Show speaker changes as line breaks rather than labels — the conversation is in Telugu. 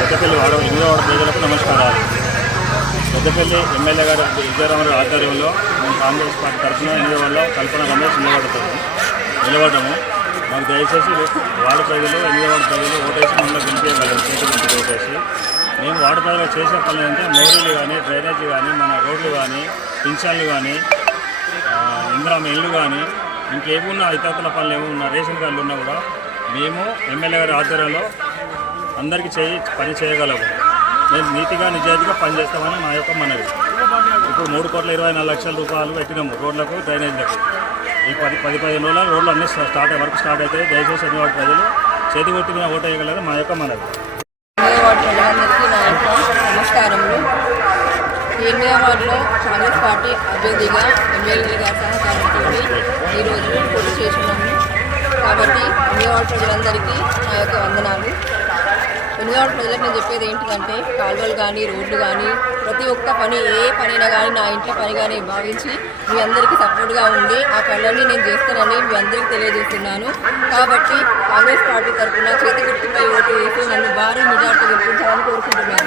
ఎనిమిదవాడ ప్రజలకు నమస్కారాలు. పెద్దపల్లి ఎమ్మెల్యే గారు విజయరామరావు ఆధ్వర్యంలో మేము కాంగ్రెస్ పార్టీ తరఫున ఎనిమిదవాడలో కల్పన రమేష్ నిలబడతాము నిలబడము మాకు దయచేసి వాడ ప్రజలు ఎనిమిదవాడ ప్రజలు ఓటేసి మమ్మల్ని గెలిపేయగలరు. చేతి ఓటేసి. మేము వాడ ప్రజలకు చేసే పనులు అంటే మోరీలు కానీ డ్రైనేజీ కానీ మన రోడ్లు కానీ పింఛన్లు కానీ ఇందిరా ఇల్లు కానీ ఇంకేమున్నా ఇతరుల పనులు ఏమున్నా రేషన్ కార్డులు ఉన్నా కూడా మేము ఎమ్మెల్యే గారి ఆధ్వర్యంలో అందరికీ చేయి పని చేయగలము మేము నీతిగా నిజాయితీగా పనిచేస్తామని మా యొక్క మనవి. ఇప్పుడు మూడు కోట్ల ఇరవై నాలుగు లక్షల రూపాయలు పెట్టినాము రోడ్లకు డ్రైనేజీలకు. ఈ పది పది పదిహేను రోజుల రోడ్లు అన్నీ స్టార్ట్ అయ్యే వరకు స్టార్ట్ అవుతాయి. దయచేసి ఎన్నివాడి ప్రజలు. చేతి కొట్టి మీద ఓటు వేయగలరు మా యొక్క మనవి.
నమస్కారములు. ఈ ఎనిమిదవ వార్డులో కాంగ్రెస్ పార్టీ అభ్యర్థిగా ఎమ్మెల్యే గారి సహకారంతో ఈరోజు పోటీ చేస్తున్నాము. కాబట్టి ఎనిమిదవ వార్డు ప్రజలందరికీ నా యొక్క వందనాలు. ఎనిమిదవ ప్రజలకు నేను చెప్పేది ఏంటిదంటే కాలువలు కానీ రోడ్లు కానీ ప్రతి ఒక్క పని ఏ పనైనా కానీ నా ఇంట్లో పని కానీ భావించి మీ అందరికీ సపోర్ట్గా ఉండి ఆ పనులన్నీ నేను చేస్తానని మీ అందరికీ తెలియజేస్తున్నాను. కాబట్టి కాంగ్రెస్ పార్టీ తరఫున చేతి గుర్తుపై ఓటు వేసి నన్ను భారీ మెజార్టీ గెలిపించాలని కోరుకుంటున్నాను.